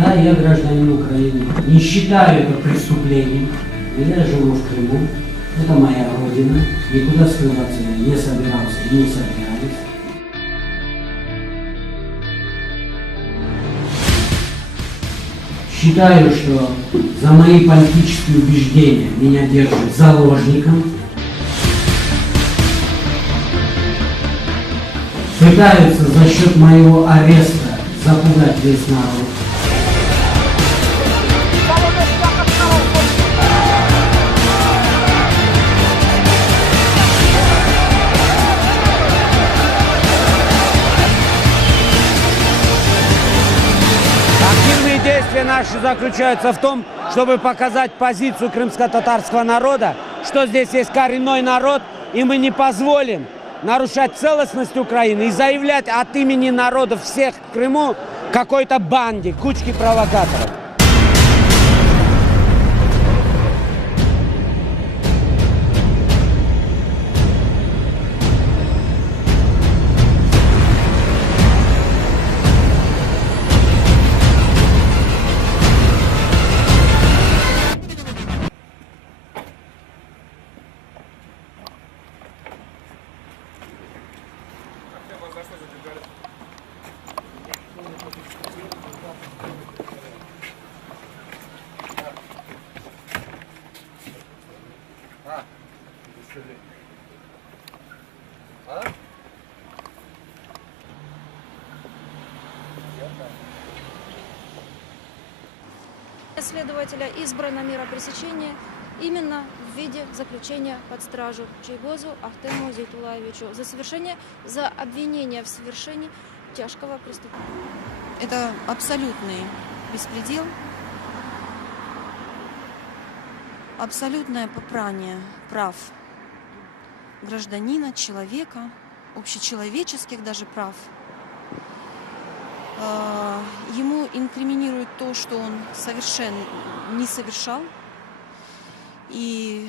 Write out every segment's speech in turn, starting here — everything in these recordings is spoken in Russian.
Да, я гражданин Украины. Не считаю это преступлением. Я живу в Крыму. Это моя родина. Никуда скрываться я не собирался и не собираюсь. Считаю, что за мои политические убеждения меня держат заложником. Пытаются за счет моего ареста запугать весь народ. Активные действия наши заключаются в том, чтобы показать позицию крымско-татарского народа, что здесь есть коренной народ, и мы не позволим нарушать целостность Украины и заявлять от имени народов всех в Крыму какой-то банде, кучки провокаторов. Следователя избрана мера пресечения именно в виде заключения под стражу Чайгозу Ахтему Зейтулаевичу за обвинение в совершении тяжкого преступления. Это абсолютный беспредел, абсолютное попрание прав гражданина, человека, общечеловеческих даже прав. Ему инкриминируют то, что он совершенно не совершал. И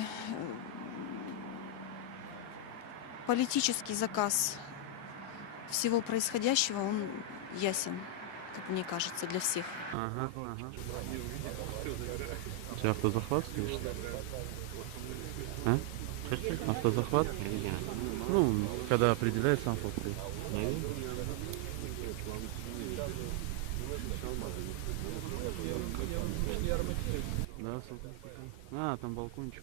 политический заказ всего происходящего, он ясен, как мне кажется, для всех. Ага. У тебя автозахват, конечно? А? Автозахват? Ну, когда определяет сам факт. Да, там балкончик.